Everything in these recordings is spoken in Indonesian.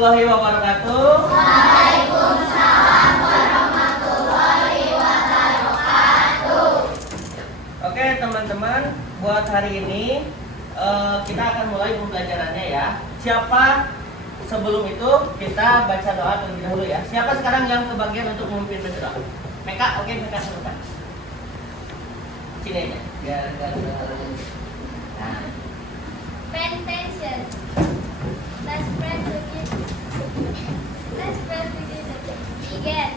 warahmatullahi wabarakatuh. Waalaikumsalam warahmatullahi wabarakatuh. Oke teman-teman, buat hari ini kita akan mulai pembelajarannya ya. Siapa sebelum itu kita baca doa terlebih dahulu ya. Siapa sekarang yang kebagian untuk memimpin baca doa? Meka, oke Meka sebentar. Sini aja. Biar nah. Pay attention. Let's pray together. Let's pray together. Begin.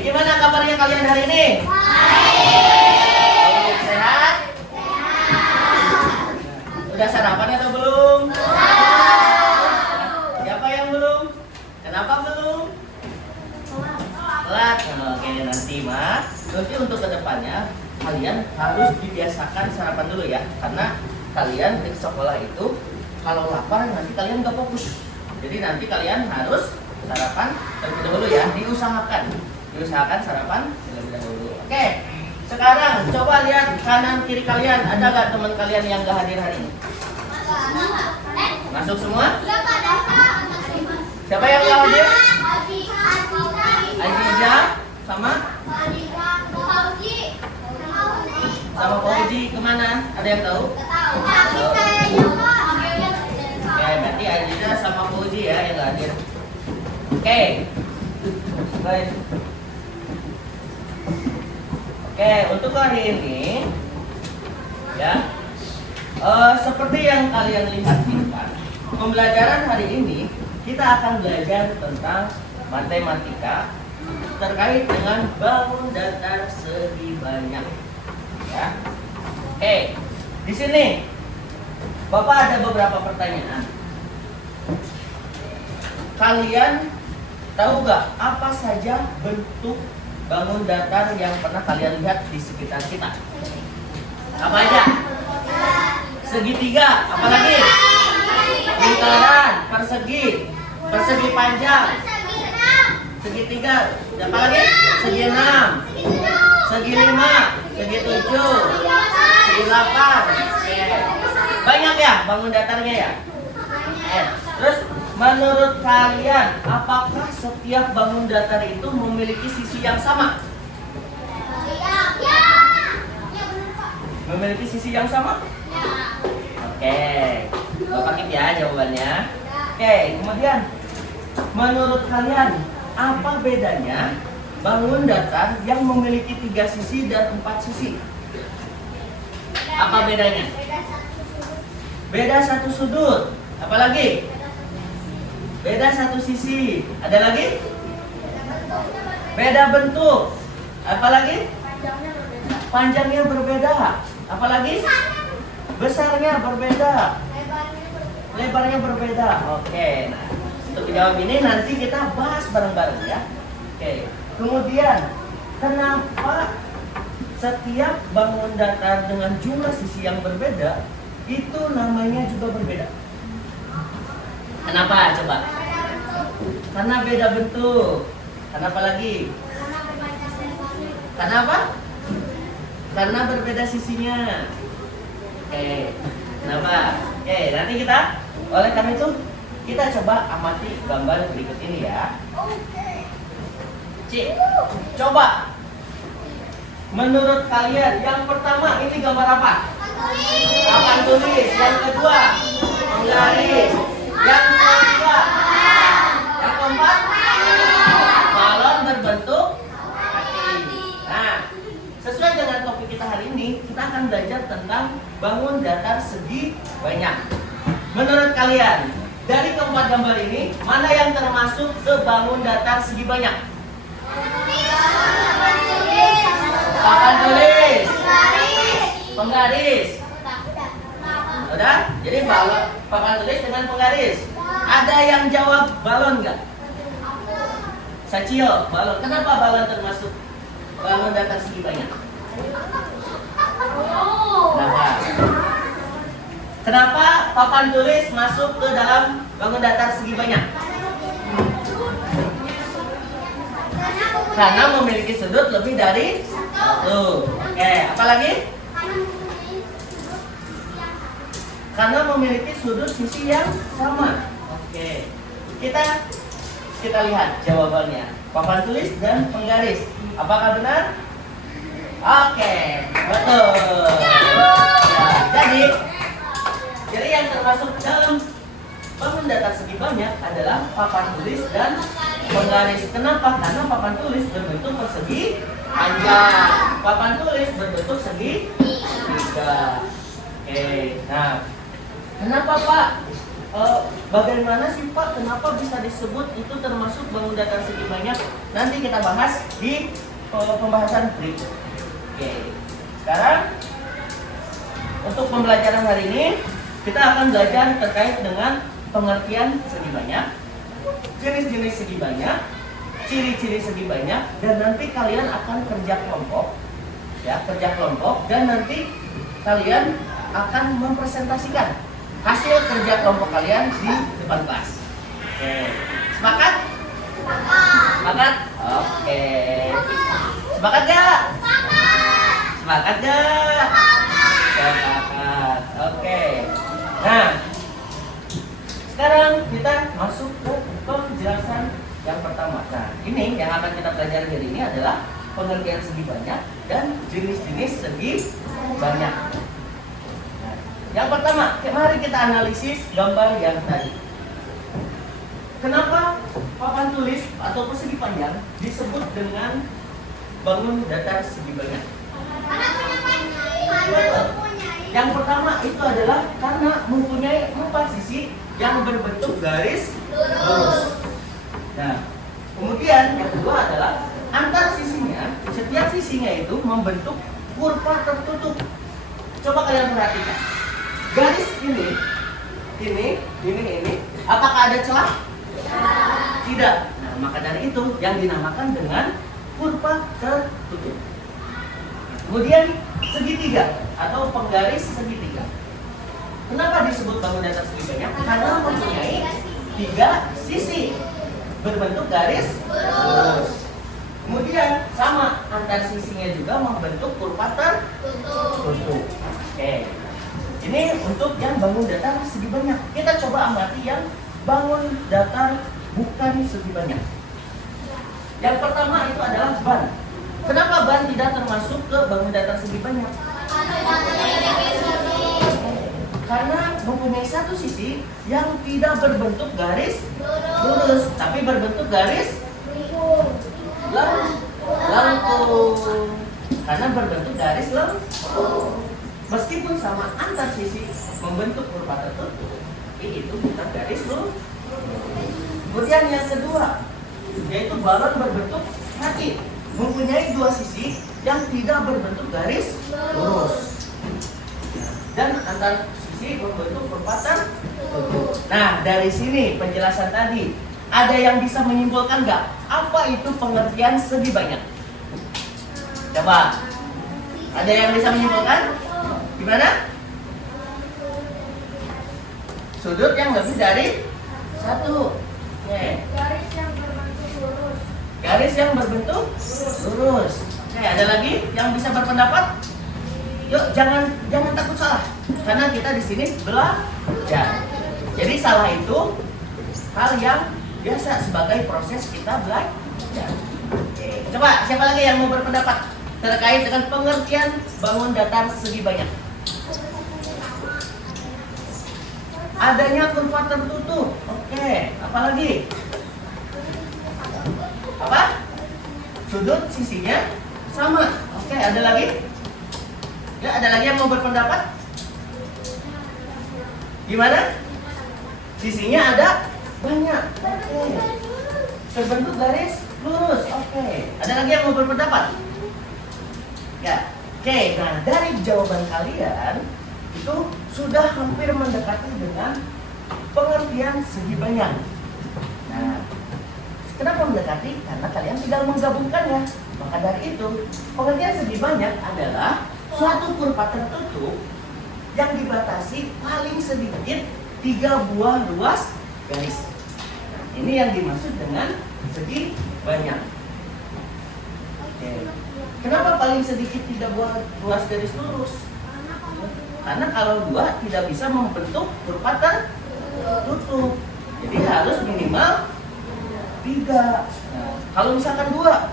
gimana kabarnya kalian hari ini? Baik. Sehat? Udah sarapan atau belum? Siapa yang belum? Kenapa belum? Telat. Oke, nanti Mas. Nanti untuk kedepannya kalian harus dibiasakan sarapan dulu ya, karena kalian di sekolah itu kalau lapar nanti kalian gak fokus. Jadi nanti kalian harus sarapan terlebih dahulu ya, diusahakan sarapan terlebih dahulu. Oke, sekarang coba lihat kanan kiri kalian, ada gak teman kalian yang gak hadir hari ini? Masuk semua? Siapa yang gak hadir? Aziza sama Fauzi kemana? Ada yang tahu? Oke, berarti Aziza sama Fauzi ya yang gak hadir. Oke, baik. Oke, untuk hari ini ya, seperti yang kalian lihat ini kan, pembelajaran hari ini kita akan belajar tentang matematika terkait dengan bangun datar segi banyak. Ya, oke. Di sini, Bapak ada beberapa pertanyaan. Kalian tahu gak apa saja bentuk bangun datar yang pernah kalian lihat di sekitar kita? Apa aja? Segitiga, apalagi? Lingkaran, persegi panjang, segitiga, apalagi? Segi 6, segi 5, segi 7, segi 8. Banyak ya bangun datarnya ya? Terus menurut kalian, apakah setiap bangun datar itu memiliki sisi yang sama? Memiliki sisi yang sama? Oke, Bapak Kip ya jawabannya. Oke, kemudian menurut kalian apa bedanya bangun datar yang memiliki 3 sisi dan 4 sisi? Apa bedanya? Beda satu sudut. Apalagi? Beda satu sisi. Ada lagi? Beda bentuk. Apalagi? Panjangnya berbeda. Apalagi? Besarnya berbeda. Lebarnya berbeda. Oke. Nah, untuk menjawab ini nanti kita bahas bareng-bareng ya. Oke. Kemudian, kenapa setiap bangun datar dengan jumlah sisi yang berbeda itu namanya juga berbeda? Kenapa? Coba. Karena beda bentuk. Kenapa lagi? Kenapa? Karena berbeda sisinya. Oke. Kenapa? Oke, nanti kita oleh karena itu kita coba amati gambar berikut ini ya. Cik, coba. Menurut kalian yang pertama ini gambar apa? Papan tulis. Yang kedua, penggaris. Yang ketiga, yang keempat, balon berbentuk hati. Nah, sesuai dengan topik kita hari ini, kita akan belajar tentang bangun datar segi banyak. Menurut kalian, dari keempat gambar ini, mana yang termasuk ke bangun datar segi banyak? Papan tulis, penggaris. Udah? Jadi balon, papan tulis dengan penggaris. Ada yang jawab balon nggak? Sacio, balon. Kenapa balon termasuk bangun datar segi banyak? Kenapa? Kenapa papan tulis masuk ke dalam bangun datar segi banyak? Karena memiliki sudut lebih dari satu. Oke, apalagi? Karena memiliki sudut sisi yang sama. Oke, kita lihat jawabannya. Papan tulis dan penggaris. Apakah benar? Oke, betul. Ya, jadi yang termasuk dalam bangun datar segi banyak adalah papan tulis dan penggaris. Kenapa? Karena papan tulis berbentuk persegi panjang, papan tulis berbentuk segi tiga. Oke, nah kenapa Pak bagaimana sih Pak, kenapa bisa disebut itu termasuk bangun datar segi banyak? Nanti kita bahas di pembahasan berikut. Oke, sekarang untuk pembelajaran hari ini kita akan belajar terkait dengan pengertian segi banyak, jenis-jenis segi banyak, ciri-ciri segi banyak, dan nanti kalian akan kerja kelompok, ya, kerja kelompok, dan nanti kalian akan mempresentasikan hasil kerja kelompok kalian di depan kelas. Oke, sepakat? Sepakat? Oke. Sepakat gak? Sepakat gak? Sepakat. Oke. Nah, sekarang kita masuk ke penjelasan yang pertama. Nah, ini yang akan kita pelajari hari ini adalah pengertian segi banyak dan jenis-jenis segi banyak. Nah, yang pertama, mari kita analisis gambar yang tadi. Kenapa papan tulis atau persegi panjang disebut dengan bangun datar segi banyak? Yang pertama itu adalah karena mempunyai 4 sisi yang berbentuk garis lurus. Nah, kemudian yang kedua adalah antar sisinya, setiap sisinya itu membentuk kurva tertutup. Coba kalian perhatikan. Garis ini, apakah ada celah? Tidak. Nah, maka dari itu yang dinamakan dengan kurva tertutup. Kemudian segitiga atau penggaris segitiga. Kenapa disebut bangun datar segi banyak? Karena mempunyai 3 sisi berbentuk garis lurus. Kemudian sama antar sisinya juga membentuk kurva tertutup. Oke. Ini untuk yang bangun datar segi banyak. Kita coba amati yang bangun datar bukan segi banyak. Yang pertama itu adalah ban. Kenapa ban tidak termasuk ke bangun datar segi banyak? Karena mempunyai 1 sisi yang tidak berbentuk garis lurus, tapi berbentuk garis lengkung. Karena berbentuk garis lengkung. Meskipun sama antar sisi membentuk kurva tertutup, tapi itu bukan garis lurus. Kemudian yang kedua, yaitu balon berbentuk hati, mempunyai 2 sisi yang tidak berbentuk garis lurus, dan antar sisi membentuk kurva tertutup. Nah, dari sini penjelasan tadi, ada yang bisa menyimpulkan nggak apa itu pengertian segi banyak? Coba, ada yang bisa menyimpulkan? Gimana? Sudut yang lebih dari 1. Oke. Garis yang berbentuk lurus. Garis yang berbentuk lurus. Oke, ada lagi yang bisa berpendapat? Yuk, jangan takut salah. Karena kita di sini belajar. Jadi salah itu hal yang biasa sebagai proses kita belajar. Oke, coba siapa lagi yang mau berpendapat terkait dengan pengertian bangun datar segi banyak? Adanya kurva tertutup. Oke, apalagi? Apa? Sudut sisinya sama. Oke, ada lagi? Ya, ada lagi yang mau berpendapat? Gimana? Sisinya ada banyak. Oke. Terbentuk garis lurus. Oke. Ada lagi yang mau berpendapat? Ya. Oke, nah dari jawaban kalian itu sudah hampir mendekati dengan pengertian segi banyak. Nah, kenapa mendekati? Karena kalian tinggal menggabungkannya. Maka dari itu, pengertian segi banyak adalah suatu kurva tertutup yang dibatasi paling sedikit 3 buah ruas garis. Nah, ini yang dimaksud dengan segi banyak. Oke. Kenapa paling sedikit 3 buah ruas garis lurus? Karena kalau 2 tidak bisa membentuk kurva tertutup. Jadi harus minimal 3. Nah, kalau misalkan 2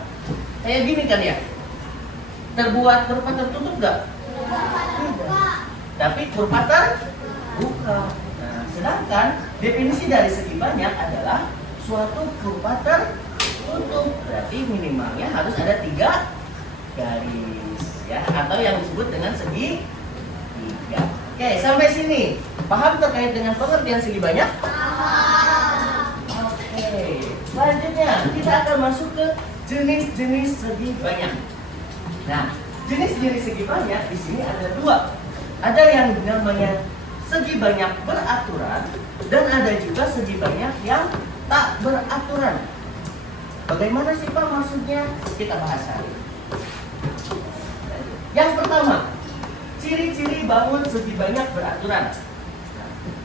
kayak gini kan ya, terbuat kurva tertutup nggak? Tidak. Tapi kurva terbuka. Nah, sedangkan definisi dari segi banyak adalah suatu kurva tertutup. Berarti minimalnya harus ada 3 garis, ya, atau yang disebut dengan segi 3. Oke, sampai sini. Paham terkait dengan pengertian segi banyak? Oke, selanjutnya kita akan masuk ke jenis-jenis segi banyak. Nah, jenis-jenis segi banyak di sini ada dua. Ada yang namanya segi banyak beraturan dan ada juga segi banyak yang tak beraturan. Bagaimana sih Pak maksudnya? Kita bahas hari ini. Yang pertama, ciri-ciri bangun segi banyak beraturan.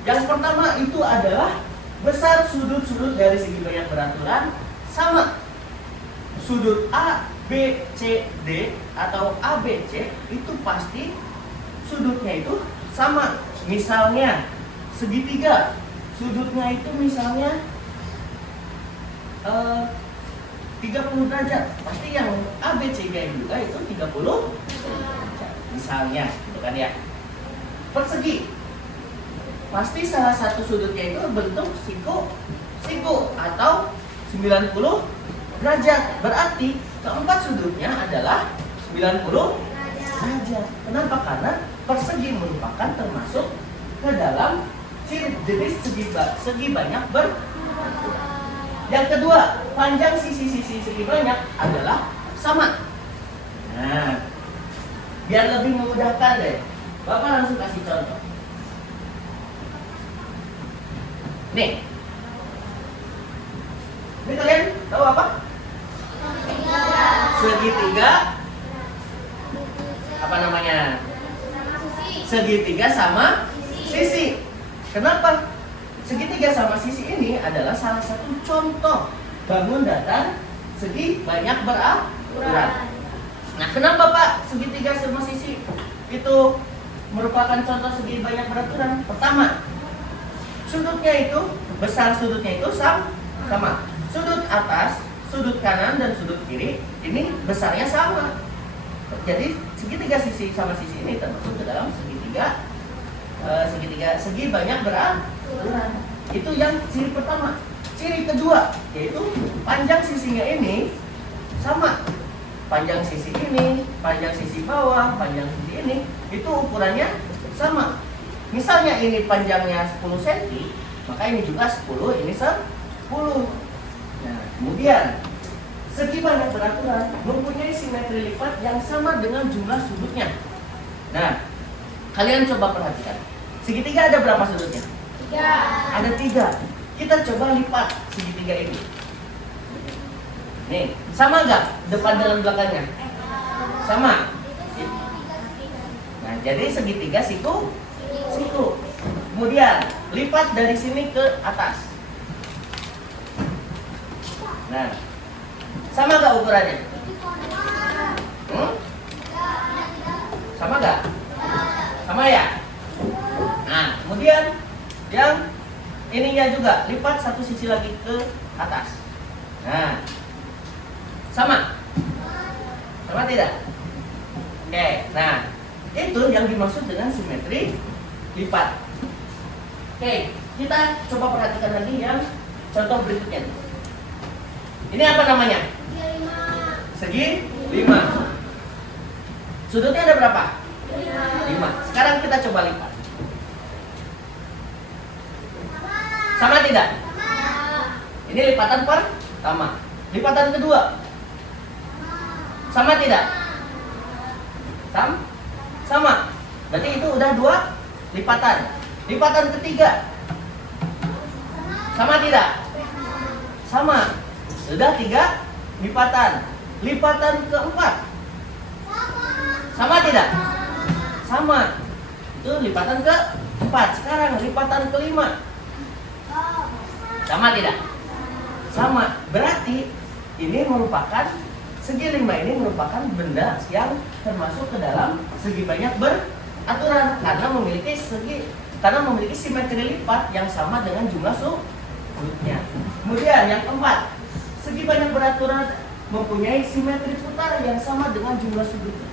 Yang pertama itu adalah besar sudut-sudut dari segi banyak beraturan sama. Sudut A, B, C, D atau A, B, C itu pasti sudutnya itu sama. Misalnya segitiga, sudutnya itu misalnya 30 derajat. Pasti yang A, B, C, D juga itu 30 derajat. Misalnya, gitu kan ya. Persegi, pasti salah satu sudutnya itu bentuk siku atau 90 derajat. Berarti keempat sudutnya adalah 90 derajat. Kenapa? Karena persegi merupakan termasuk ke dalam jenis segi banyak beraturan. Yang kedua, panjang sisi-sisi segi banyak adalah sama. Nah, biar lebih memudahkan deh, Bapak langsung kasih contoh. Nih, ini kalian tahu apa? Segitiga. Apa namanya? Segitiga sama sisi. Kenapa? Segitiga sama sisi ini adalah salah satu contoh bangun datar segi banyak beraturan. Nah, kenapa Pak segitiga sama sisi itu merupakan contoh segi banyak beraturan? Pertama, sudutnya itu besar, sudutnya itu sama. Sudut atas, sudut kanan dan sudut kiri ini besarnya sama. Jadi segitiga sisi sama sisi ini termasuk ke dalam segitiga segi banyak beraturan. Itu yang ciri pertama. Ciri kedua yaitu panjang sisinya ini sama. Panjang sisi ini, panjang sisi bawah, panjang sisi ini itu ukurannya sama. Misalnya ini panjangnya 10 cm, maka ini juga 10, ini 10. Nah, kemudian segi banyak beraturan mempunyai simetri lipat yang sama dengan jumlah sudutnya. Nah, kalian coba perhatikan. Segitiga ada berapa sudutnya? 3. Ada 3. Kita coba lipat segitiga ini. Nih, sama nggak depan dan belakangnya? Sama. Nah, jadi segitiga siku. Kemudian lipat dari sini ke atas. Nah, sama nggak ukurannya? Sama nggak? Sama ya? Nah, kemudian yang ininya juga lipat satu sisi lagi ke atas. Nah, sama tidak? Oke, nah itu yang dimaksud dengan simetri lipat. Oke, kita coba perhatikan lagi yang contoh berikutnya. Ini apa namanya? Segi 5. Sudutnya ada berapa? 5. Sekarang kita coba lipat. Sama tidak? Ini lipatan pertama. Lipatan kedua. Sama tidak? Sama. Berarti itu udah 2 lipatan. Lipatan ketiga. Sama tidak? Sama. Sudah 3 lipatan. Lipatan keempat. Sama tidak? Sama. Itu lipatan keempat. Sekarang lipatan kelima. Sama tidak? Sama. Berarti ini merupakan segi 5 ini merupakan benda yang termasuk ke dalam segi banyak beraturan karena memiliki simetri lipat yang sama dengan jumlah sudutnya. Kemudian yang keempat, segi banyak beraturan mempunyai simetri putar yang sama dengan jumlah sudutnya.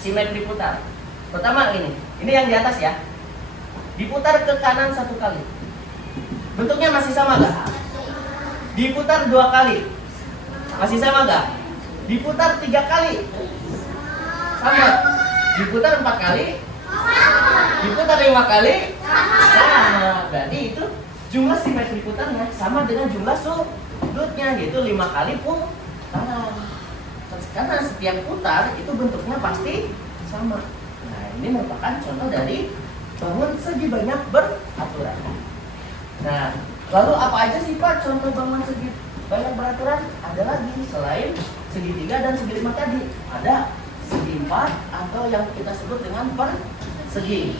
Simetri putar. Pertama ini yang di atas ya. Diputar ke kanan 1 kali. Bentuknya masih sama gak? Diputar 2 kali. Masih sama gak? Diputar 3 kali. Sama. Diputar 4 kali. Diputar 5 kali sama. Berarti itu jumlah simetri putarnya sama dengan jumlah sudutnya, yaitu 5 kali putaran. Karena setiap putar itu bentuknya pasti sama. Nah, ini merupakan contoh dari bangun segi banyak beraturan. Nah, lalu apa aja sih Pak contoh bangun segi banyak beraturan? Ada lagi selain segitiga dan segi 5 tadi. Ada segi 4 atau yang kita sebut dengan persegi.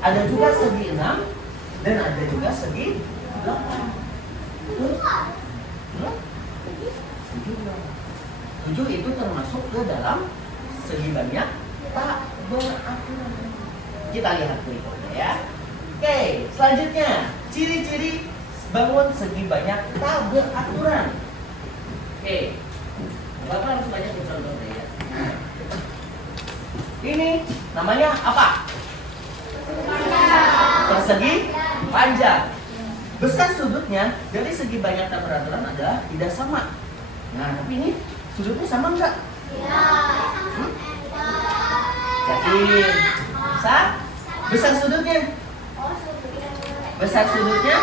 Ada juga segi 6 dan ada juga segi 8. Terus 7 itu termasuk ke dalam segi banyak tak beraturan. Kita lihat berikutnya ya. Oke, selanjutnya ciri-ciri bangun segi banyak tak beraturan. Oke, Bapak harus banyak contoh ya. Ini namanya apa? Persegi panjang. Besar sudutnya dari segi banyak tak beraturan adalah tidak sama. Nah, tapi ini sudutnya sama enggak? Yakin? Besar sudutnya? Besar sudutnya?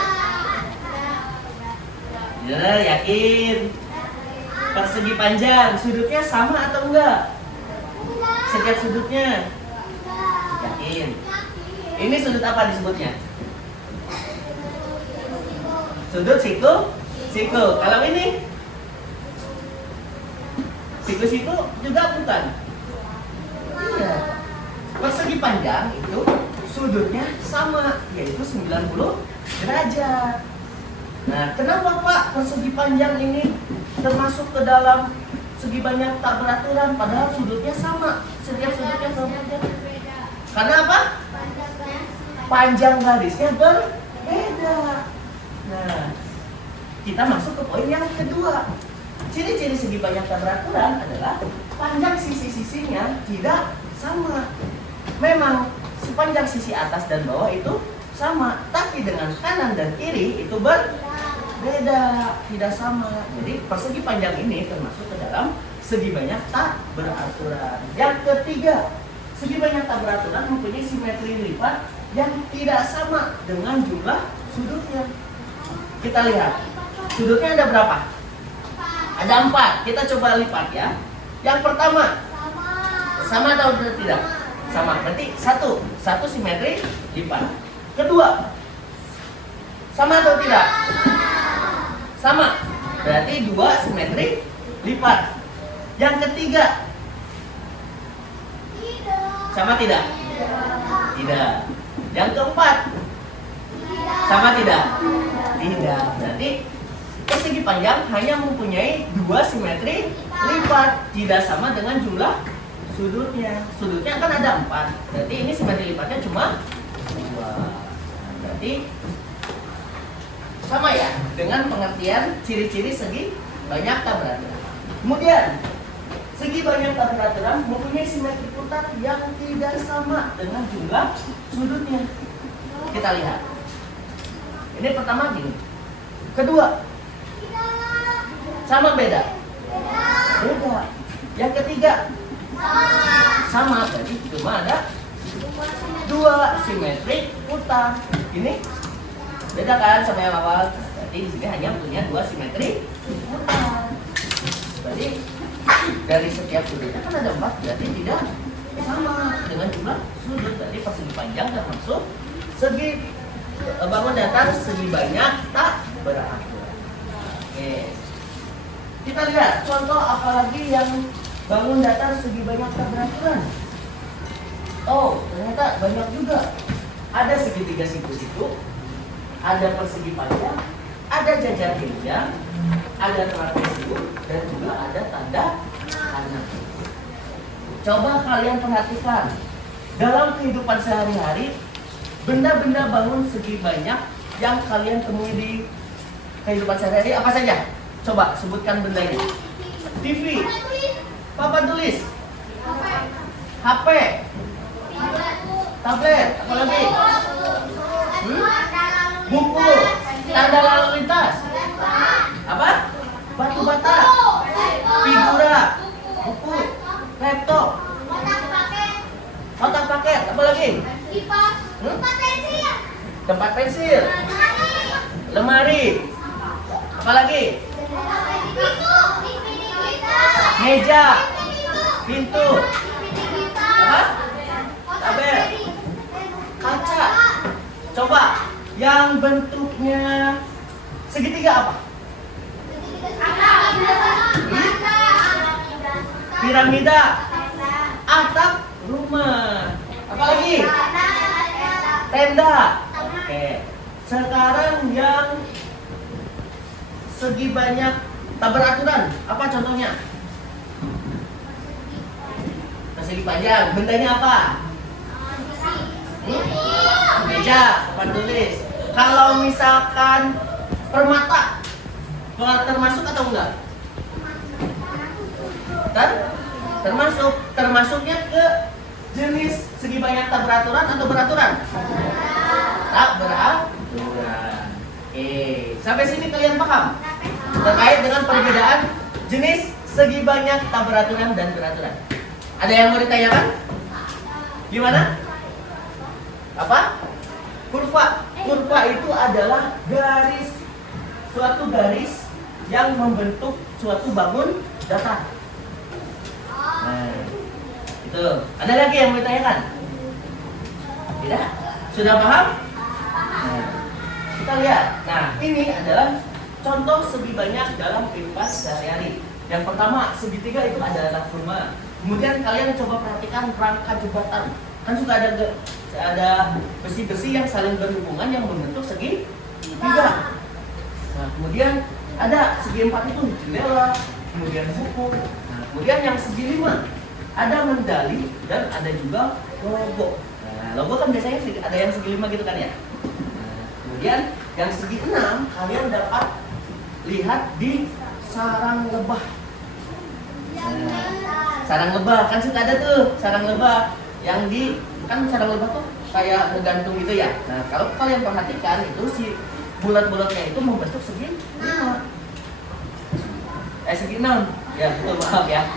Ya, yakin? Persegi panjang, sudutnya sama atau enggak? Setiap sudutnya? Yakin? Ini sudut apa disebutnya? Sudut siku. Kalau ini? Siku juga bukan? Iya. Persegi panjang itu sudutnya sama, yaitu 90 derajat. Nah, kenapa Pak persegi panjang ini termasuk ke dalam segi banyak tak beraturan padahal sudutnya sama, setiap sudutnya sama? Karena apa? Panjang garisnya berbeda. Nah, kita masuk ke poin yang kedua. Ciri-ciri segi banyak tak beraturan adalah panjang sisi-sisinya tidak sama. Memang sepanjang sisi atas dan bawah itu sama, tapi dengan kanan dan kiri itu berbeda, tidak sama. Jadi persegi panjang ini termasuk ke dalam segi banyak tak beraturan. Yang ketiga, segi banyak tak beraturan mempunyai simetri lipat yang tidak sama dengan jumlah sudutnya. Kita lihat, sudutnya ada berapa? Ada 4. Kita coba lipat ya. Yang pertama, sama atau tidak? Sama. Berarti satu simetri lipat. Kedua, sama atau tidak? Sama. Berarti 2 simetri lipat. Yang ketiga, sama tidak? Tidak. Yang keempat, sama tidak? Tidak. Berarti persegi panjang hanya mempunyai 2 simetri lipat, tidak sama dengan jumlah sudutnya. Sudutnya kan ada 4. Berarti ini simetri lipatnya cuma 2. Berarti sama ya dengan pengertian ciri-ciri segi banyak tak beraturan. Kemudian segi banyak tak beraturan mempunyai simetri putar yang tidak sama dengan jumlah sudutnya. Kita lihat. Ini pertama gini. Kedua, sama beda? Beda. Yang ketiga, sama. Berarti cuma ada 2 simetri putar. Ini beda kan sama yang awal. Berarti di sini hanya punya 2 simetri putar. Berarti dari setiap sudutnya kan ada 4. Berarti tidak sama dengan jumlah sudut. Berarti persegi panjang termasuk segi bangun datar segi banyak tak beraturan. Oke. Kita lihat contoh apalagi yang bangun datar segi banyak tak beraturan. Oh, ternyata banyak juga. Ada segitiga siku-siku, ada persegi panjang, ada jajar jenjang, ada trapesium, dan juga ada tanda anak. Coba kalian perhatikan dalam kehidupan sehari-hari, benda-benda bangun segi banyak yang kalian temui di kehidupan sehari-hari apa saja? Coba sebutkan bendanya. TV, papan tulis, HP, tablet, apa lagi? Buku, tanda lalu lintas, apa? Batu bata, figura, buku, laptop, kotak paket, apa lagi? Hmm? Tempat pensil. Lemari. Apalagi? Meja. Pintu. Apa? Tabel. Kaca. Coba yang bentuknya segitiga apa? Piramida. Atap rumah. Apalagi? Tenda. Oke. Sekarang yang segi banyak tak beraturan, apa contohnya? Persegi panjang. Bendanya apa? Meja, papan tulis. Kalau misalkan permata, termasuk atau enggak? Termasuk. Termasuknya ke jenis segi banyak tak beraturan atau beraturan? Tak beraturan. Oke, sampai sini kalian paham terkait dengan perbedaan jenis segi banyak tak beraturan dan beraturan. Ada yang mau ditanyakan? Gimana? Apa? Kurva. Kurva itu adalah garis, suatu garis yang membentuk suatu bangun datar. Nah, itu. Ada lagi yang mau ditanyakan? Tidak? Sudah paham? Nah, kita lihat. Nah, ini adalah contoh segi banyak dalam kehidupan sehari-hari. Yang pertama, segitiga itu adalah rumah. Kemudian kalian coba perhatikan rangka jembatan. Kan suka ada besi-besi yang saling berhubungan yang membentuk segi tiga. Nah, kemudian ada segi empat itu jendela, kemudian buku. Nah, kemudian yang segi lima ada medali dan ada juga logo. Nah, logo kan biasanya ada yang segi lima gitu kan ya. Nah, kemudian yang segi enam kalian dapat lihat di sarang lebah. Nah, sarang lebah kan suka ada tuh sarang lebah yang di kan sarang lebah tuh kayak ngegantung gitu ya. Nah, kalau kalian perhatikan itu si bulat-bulatnya itu membentuk segi 5. Segi 6. Ya, betul, maaf ya.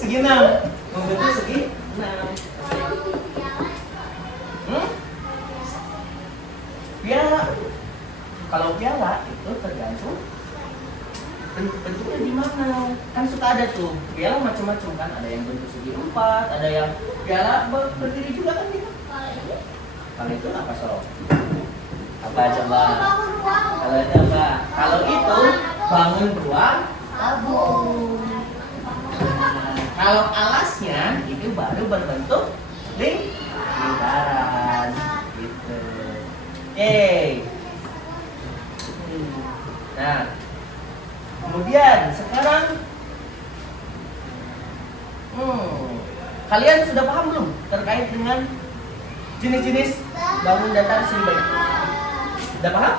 Segi 6 membentuk segi 6. Piala. Kalau piala itu tergantung bentuknya di mana. Kan suka ada tuh piala macam-macam kan, ada yang bentuk segi 4, ada yang piala berdiri juga kan gitu. Kalau itu apa sob? Apa coba? Kalau itu apa? Kalau itu bangun ruang tabung. Nah, kalau alasnya itu baru berbentuk lingkaran gitu. Oke. Nah, kemudian sekarang kalian sudah paham belum terkait dengan jenis-jenis bangun datar segi banyak? Sudah paham?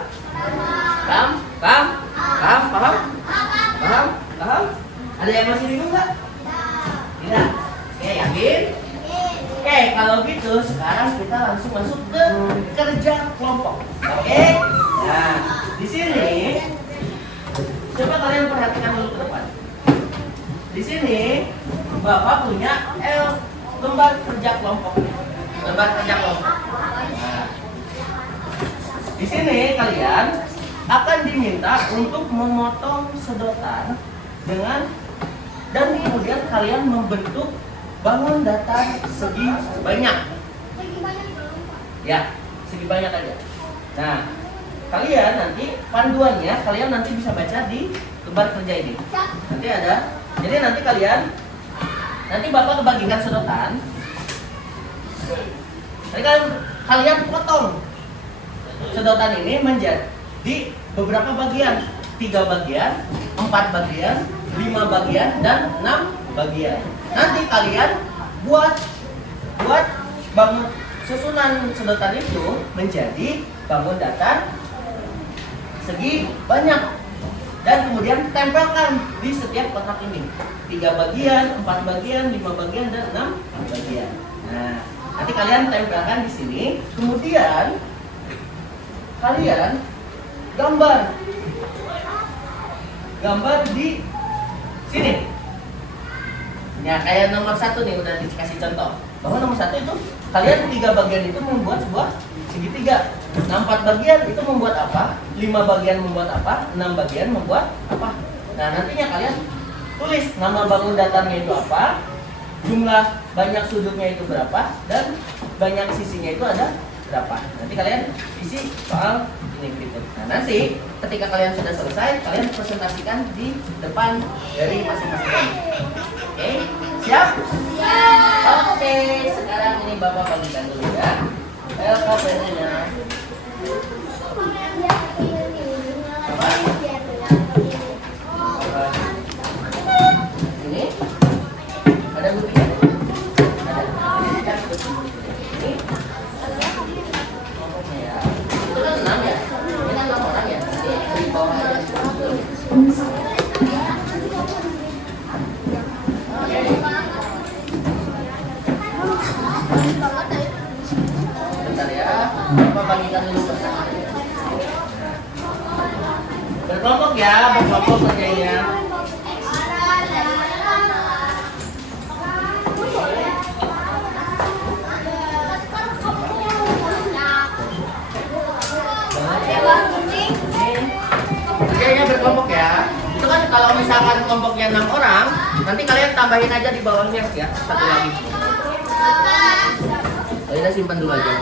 Paham? Paham? Paham? Paham? Paham? Paham? Ada yang masih bingung nggak? Tidak? Oke, yakin? Oke, kalau gitu sekarang kita langsung masuk ke kerja kelompok. Oke? Nah, di sini coba kalian perhatikan dulu ke depan. Di sini Bapak punya lembar kerja kelompok. Lembar kerja kelompok. Nah, di sini kalian akan diminta untuk memotong sedotan dengan dan kemudian kalian membentuk bangun datar segi banyak. Ya, segi banyak aja. Nah, kalian nanti panduannya kalian nanti bisa baca di lembar kerja ini. Nanti ada. Jadi nanti Bapak kebagikan sedotan. Jadi kalian potong sedotan ini menjadi beberapa bagian, 3 bagian, 4 bagian, 5 bagian, dan 6 bagian. Nanti kalian buat bangun susunan sedotan itu menjadi bangun datar segi banyak dan kemudian tempelkan di setiap kotak ini 3 bagian, 4 bagian, 5 bagian, dan 6 bagian. Nah, nanti kalian tempelkan di sini, kemudian kalian gambar di sini. Ya, kayak nomor 1 nih udah dikasih contoh bahwa nomor 1 itu kalian 3 bagian itu membuat sebuah segitiga. Nah, 4 bagian itu membuat apa? 5 bagian membuat apa? 6 bagian membuat apa? Nah, nantinya kalian tulis nama bangun datarnya itu apa, jumlah banyak sudutnya itu berapa, dan banyak sisinya itu ada berapa. Nanti kalian isi soal ini berikut. Nah, nanti ketika kalian sudah selesai, kalian presentasikan di depan dari masing-masing kelompok. Oke, siap? Oke, sekarang ini Bapak bagikan dulu ya. Ayo kak pennya. Apa? Ini ada buktinya? Ada. Ini kelompoknya ya. Itu kan 6 ya. Ini kan 6 orang ya. Jadi di bawah ada 10. Bentar ya, Bapak bagikan dulu pesan. Berkelompok ya, berkelompok kerjanya. Kerjanya berkelompok ya. Itu kan kalau misalkan kelompoknya 6 orang, nanti kalian tambahin aja di bawahnya ya, satu lagi. Kita simpan dulu aja.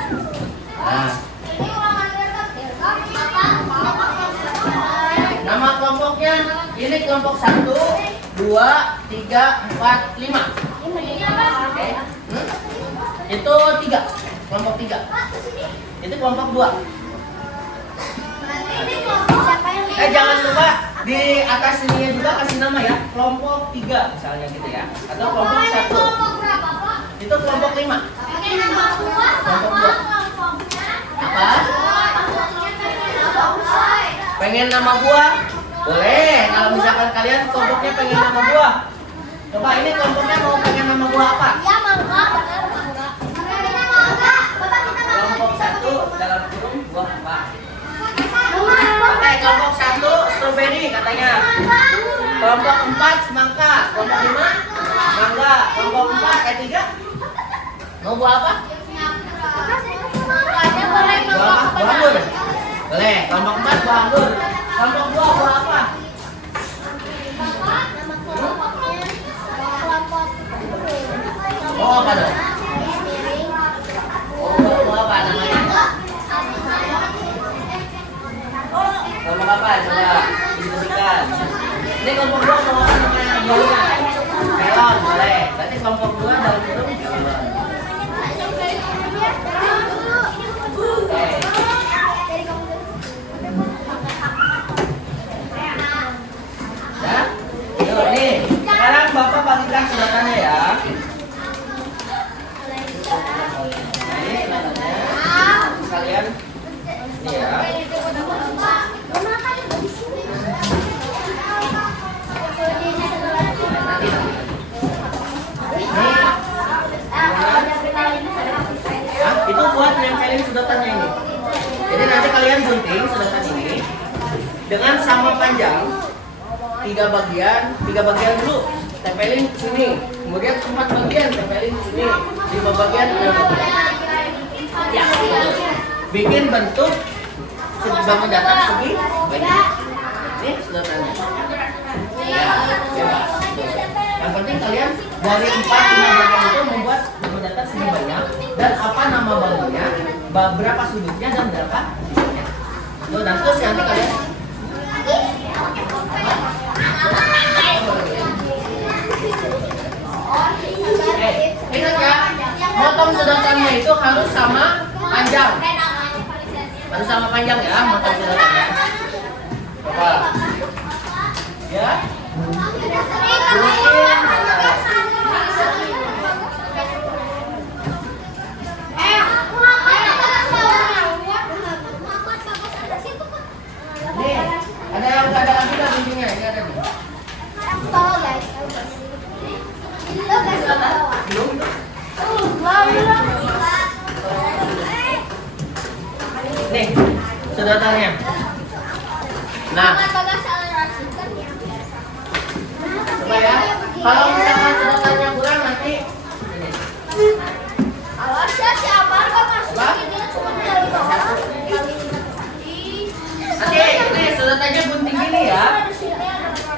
Nah, nama kelompoknya ini kelompok 1, 2, 3, 4, 5. Oke. Itu 3, kelompok 3. Itu kelompok 2. Jangan lupa di atas sininya juga kasih nama ya, kelompok 3 misalnya gitu ya, atau kelompok 1. Itu kelompok 5. Kelompok 2. Apa? Pengen nama buah? Boleh. Kalau misalkan kalian kelompoknya pengen nama buah, coba ini kelompoknya mau pengen nama buah apa? Ya, mangga. Kelompok 1 dalam kurung buah apa? Oke, kelompok 1 stroberi katanya. Kelompok 4 semangka. Kelompok 5 mangga. Kelompok 4 3 mau buah apa? Buah apa? Buah anggur. Boleh. Kelompok 4 buah anggur. Kelompok 2 buah apa? Oh, apa dong? Oh, buah apa namanya? Kelompok apa? Coba diskusikan. Ini kelompok 2 mau apa namanya? Melon, boleh. Berarti kelompok 2 dalam kurung melon. Oke. Ya? Tuh, nih. Sekarang Bapak bagikan sedotannya ya. Ini sedotannya. Sekalian. Ini ya. Itu buat nempelin sedotannya ini. Jadi nanti kalian gunting sedotan ini dengan sama panjang 3 bagian dulu, tempelin ke sini. Kemudian 4 bagian tempelin ke sini. 5 bagian ya. Bikin bentuk bangun datar segi banyak. Ini sedotannya. Ya, bebas. Yang penting kalian dari 4-5 bagian itu membuat bangun datar segi banyak dan apa nama bangunnya, berapa sudutnya dan berapa sisinya. Tuh, dan terus nanti kalian ingat ya, motong sedotannya itu harus sama panjang. Harus sama panjang ya, motong sedotannya. Coba. Ya. Nih, ada yang nggak ada lagi nggak guntingnya? Ini ada nih. Belum. Nih, sedotannya. Nah, coba ya. Kalau misalkan sedotannya kurang nanti ini. Awas ya, si Amar kok masukin ini cuma dari Satu. Oke, ini sedotannya gunting gini ya.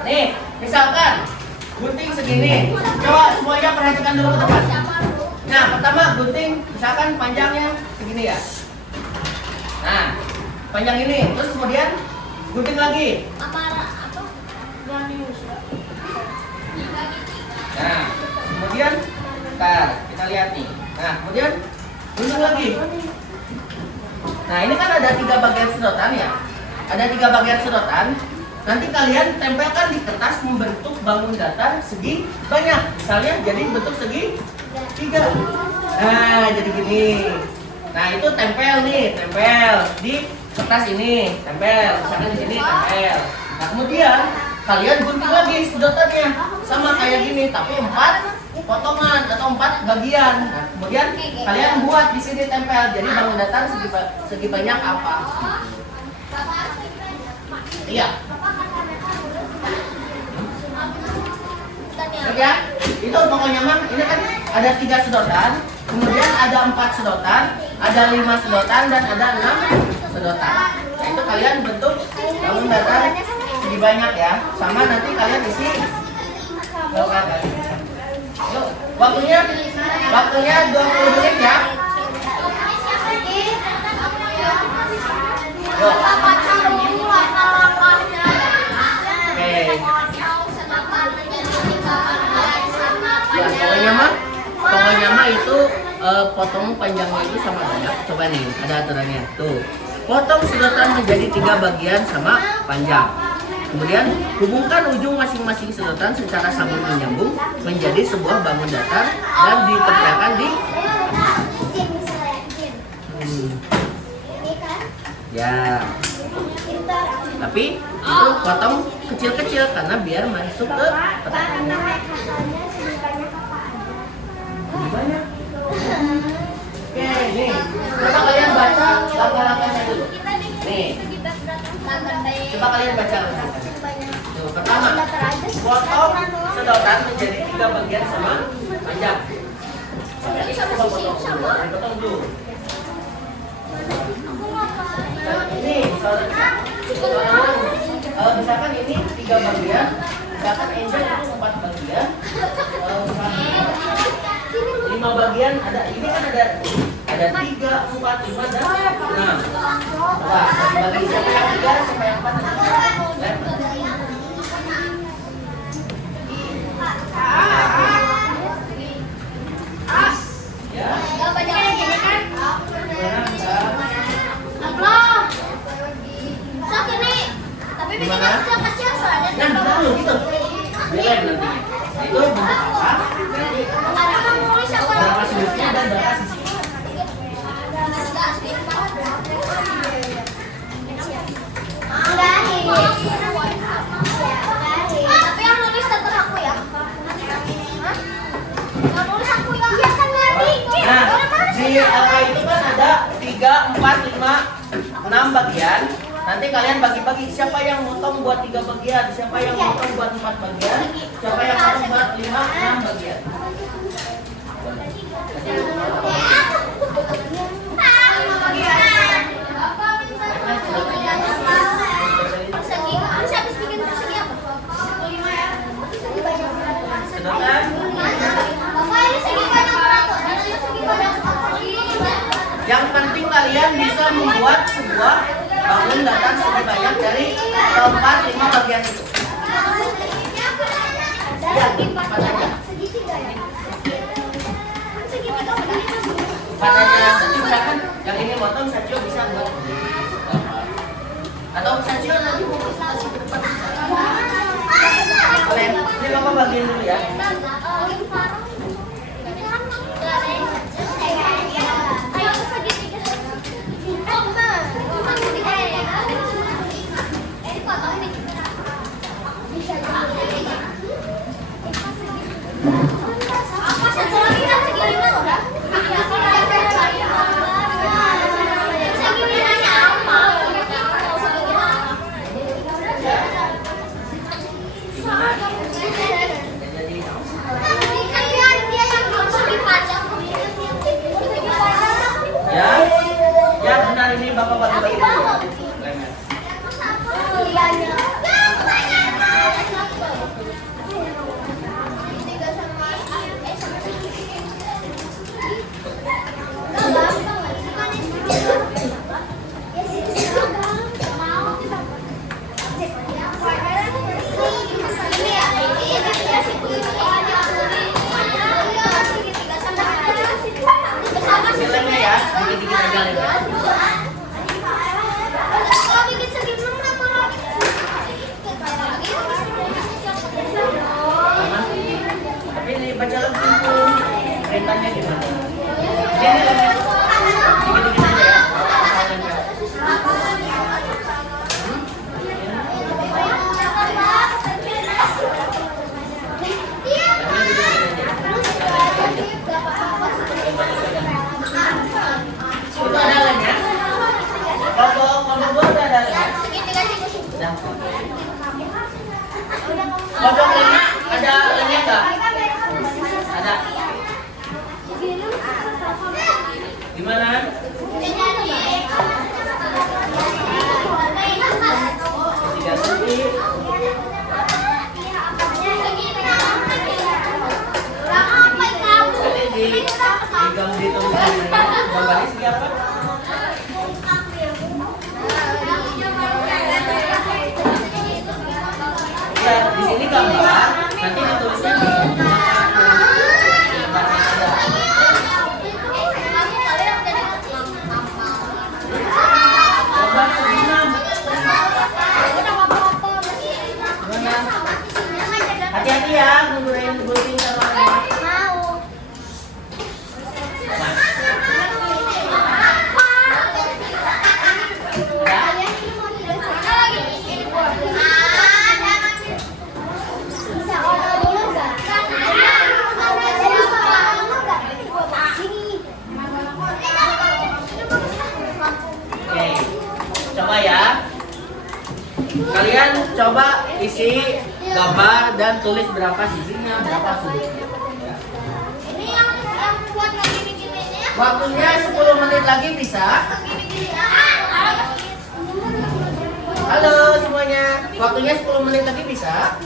Nih, misalkan gunting segini. Coba semuanya perhatikan dulu ke depan. Nah, pertama gunting, misalkan panjangnya segini ya. Nah, panjang ini. Terus kemudian gunting lagi. Nah, kemudian, ntar kita lihat nih. Nah, kemudian gunting lagi. Nah, ini kan ada 3 bagian sedotan ya. Ada 3 bagian sedotan. Nanti kalian tempelkan di kertas membentuk bangun datar segi banyak. Misalnya jadi bentuk segi 3. Nah, jadi gini. Nah, itu tempel nih, tempel di kertas ini, tempel. Misalkan di sini tempel. Nah, kemudian kalian gunting lagi sedotannya sama kayak gini, tapi 4 potongan atau 4 bagian. Nah, kemudian kalian buat di sini tempel. Jadi bangun datar segi banyak apa? Iya. Ya, itu pokoknya mah ini kan ada 3 sedotan, kemudian ada 4 sedotan, ada 5 sedotan dan ada 6 sedotan. Nah, itu kalian bentuk bangun datar segi banyak ya. Sama nanti kalian isi. Yuk, waktunya 20 menit ya. Yuk. Oke. Ya, pokoknya mah itu potong panjangnya itu sama banyak. Coba nih, ada aturannya. Tuh. Potong sedotan menjadi 3 bagian sama panjang. Kemudian hubungkan ujung masing-masing sedotan secara sambung menyambung menjadi sebuah bangun datar dan ditempelkan di ya. Tapi itu potong kecil-kecil karena biar masuk ke kotak. Lebih banyak. Oke, nih. Coba kalian baca langkah-langkahnya dulu. Nih. Coba kalian baca langkah-langkahnya. Tuh, pertama, potong sedotan menjadi 3 bagian sama panjang. Ini satu potong dulu. Potong dulu. Ini misalkan ini 3 bagian, misalkan Angel itu 4 bagian, 5 bagian ada ini kan ada 3, 4, 5 dan 6. Wah, bagi siapa yang 3, siapa yang 4 ya. Gimana? Nah, betul gitu. Belem nanti. Itu bentuk apa? Berapa sudutnya dan berapa sisinya? Tapi yang nulis tetap aku ya. Yang nulis aku ya. Iya kan nanti. Nah, di LK itu kan ada 3, 4, 5, 6 bagian. Nanti kalian bagi-bagi siapa yang motong buat 3 bagian, siapa yang motong buat 4 bagian, siapa yang motong buat 5, 6 bagian. Sedotan. Yang penting kalian bisa membuat sebuah bangun datar segi banyak dari 4, 5 bagian itu. Ya, 4 aja. 4 aja. Nanti misalkan yang ini motong Sacio bisa buat atau Sacio nanti mau presentasi ke depan. Boleh. Ini Bapak bagiin dulu ya. Ada. Kodok lemnya, ada lemnya nggak? Ada. Gimana? 3 senti. Digang ditulisan ini, gambarnya siapa? Ya, di sini gambar, nanti ditulisnya di gambarnya ada. Gambar 96. Gimana? Hati-hati ya, gunain gunting sama ini. Oke, coba ya. Kalian coba isi gambar dan tulis berapa sisinya, berapa sudutnya. Ya. Ini yang buat lagi bikin ini ya. Waktunya 10 menit lagi bisa. Halo semuanya, waktunya 10 menit lagi bisa.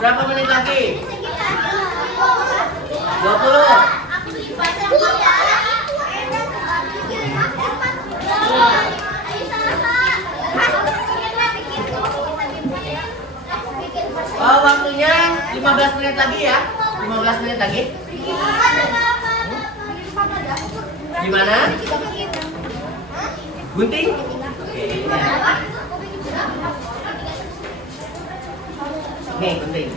Berapa menit lagi? 20. Oh, waktunya 15 menit lagi ya. 15 menit lagi. Gimana? Gunting? Oke, ini ya. Nih, gunting.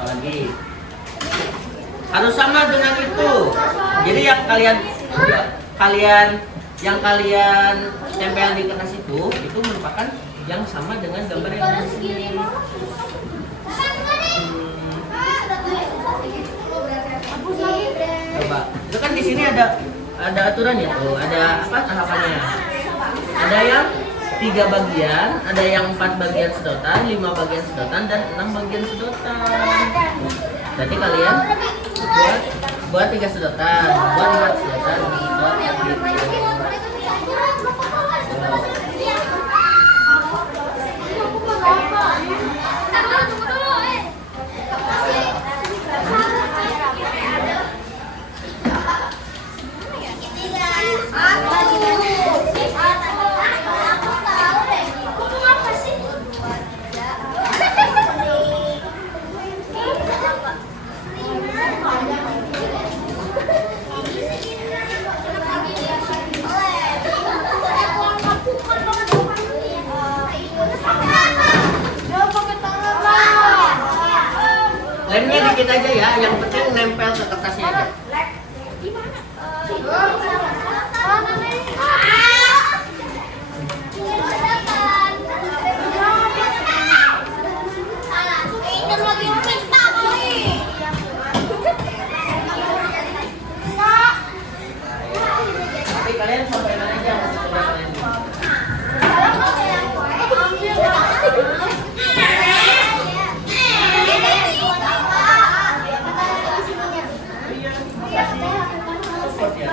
Apalagi harus sama dengan itu. Jadi yang kalian tempel di kertas itu merupakan yang sama dengan gambar yang ada di sini. Coba, itu kan di sini ada aturan ya, tuh ada apa tahapannya? Ada yang 3 bagian, ada yang 4 bagian sedotan, 5 bagian sedotan, dan 6 bagian sedotan. Berarti kalian buat 3 sedotan, buat 4 sedotan, buat gitu. Lemnya dikit aja ya, yang penting nempel ke kertasnya aja. Tapi kalian sampai mana aja? Coba kalian. Support ya.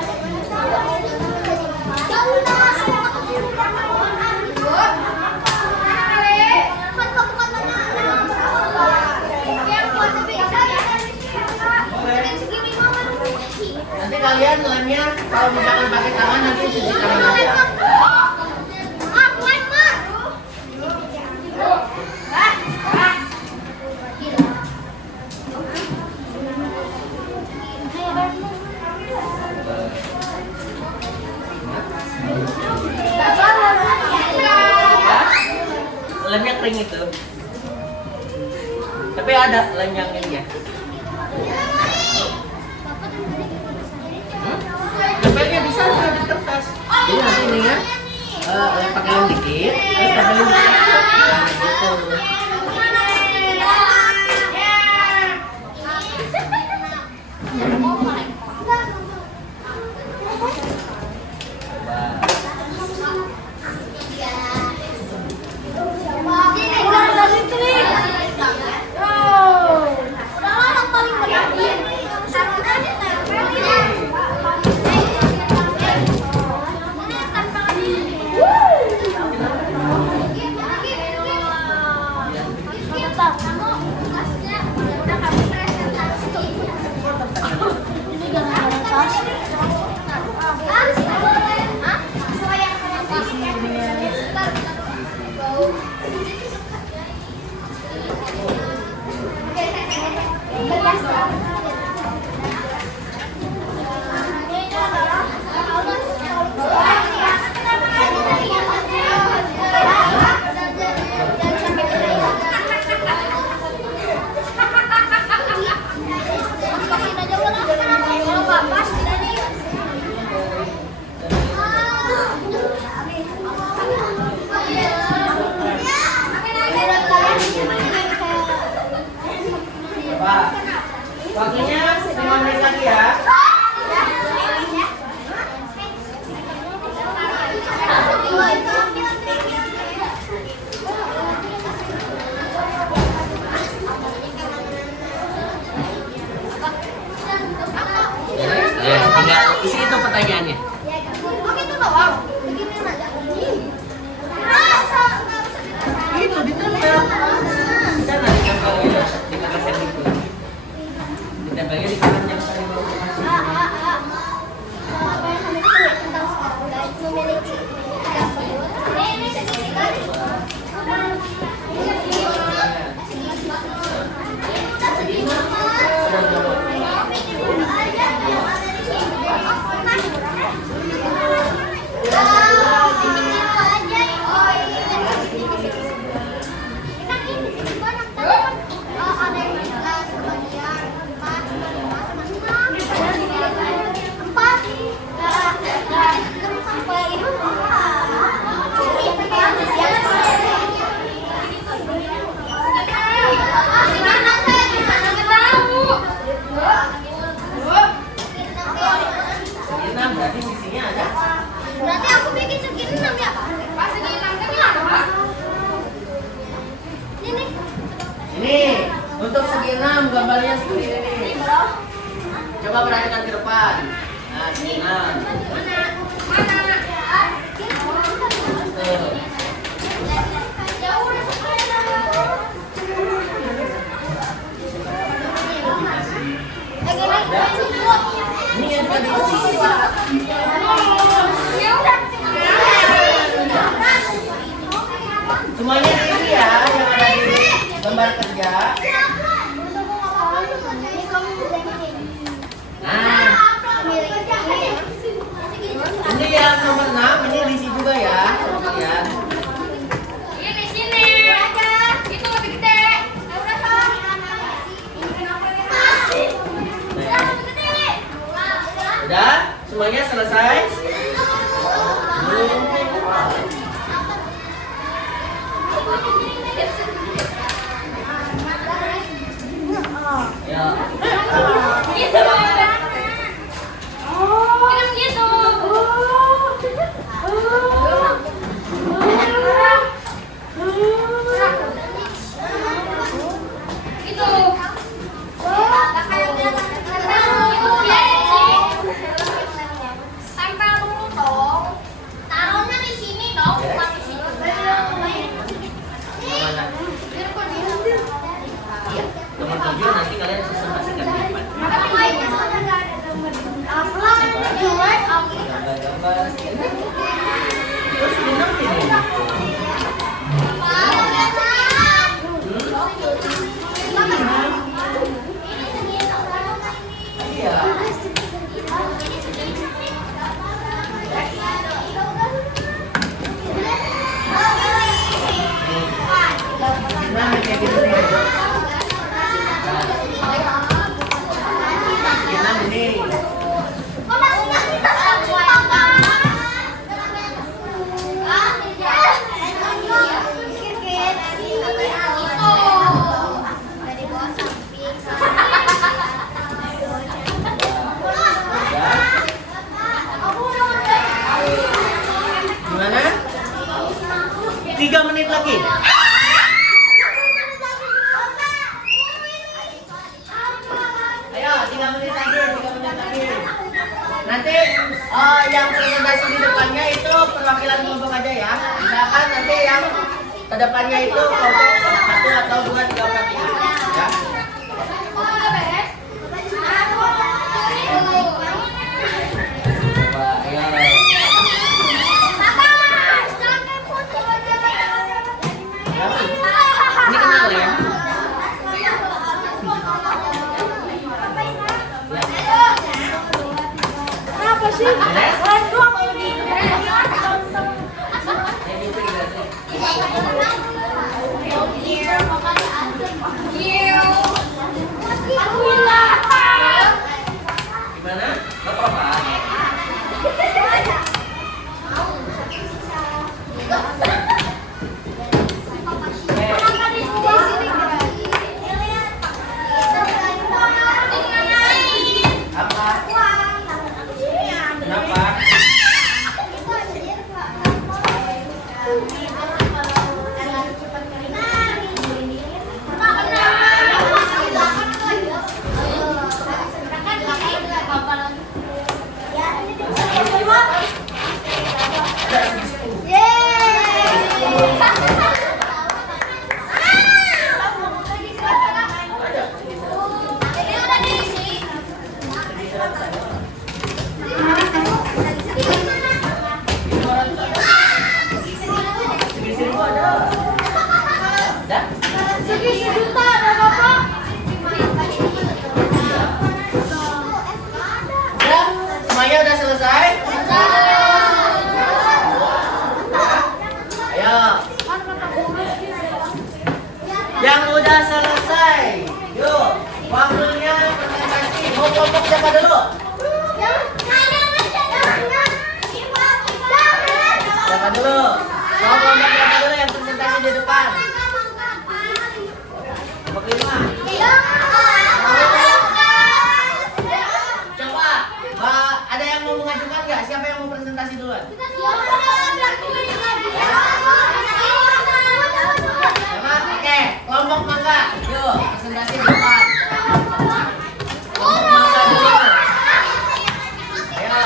Nanti kalian lemnya kalau misalkan pakai tangan nanti cuci tangan aja. Lemnya kering itu. Tapi ada lem yang ini ya. Tempelnya bisa di kertas. Jadi nanti ini ya, pakai lem dikit, terus tempelin di kertas. Nah, gitu. Tinggal isi itu pertanyaannya. Oke itu doang. Begini aja. Itu ditempel. Sana ditempelnya di kaset itu. Ditempelnya di kanan yang tadi baru kasih. Apa yang kami tahu tentang sekarang memiliki Enam berarti sisinya ada. Berarti aku bikin segini 6 ya? Pas segini 6 kan apa? Ini. Ini untuk segi 6 gambarnya seperti ini. Coba perhatikan ke depan. Nah, segi 6. Tuh. Ini yang tadi semuanya ini ya yang ada di gambar kerja. Nah, ini yang nomor 6 ini diisi juga ya, ya. Ini sini. Itu lebih gede. Udah? Semuanya selesai? Ya. Gitu. Oh. Gitu. Gitu. Tempel dulu dong. Taruhnya di sini dong, bukan di sini. Mana? Nomor 7 nanti kalian susun masukkan di depan. Gambar-gambar. Terus minum ini. Iya. Nah, kayak gitu nih. Nah, ini. Gimana? 3 menit lagi. Ayo, 3 menit lagi, 3 menit lagi. Nanti yang presentasi di depannya itu perwakilan kelompok aja ya. Misalkan nanti yang ke depannya itu kelompok 1 atau 2, 3, 4, 5. Ya. Coba, ayo. Ini kenal ya? Kenapa sih? Gimana? Gak apa-apa. Apa? Kenapa? Semuanya udah selesai? Ayo. Yang udah selesai. Yuk, waktunya presentasi. Mau kelompok siapa dulu? Siapa dulu? Mau kelompok siapa dulu yang presentasi di depan? Kelompok 5. Coba, ada yang mau mengajukan nggak? Siapa yang mau presentasi duluan? Oke, kelompok mangga. Yuk, presentasi di depan. Kelompok mangga dulu. Ayo.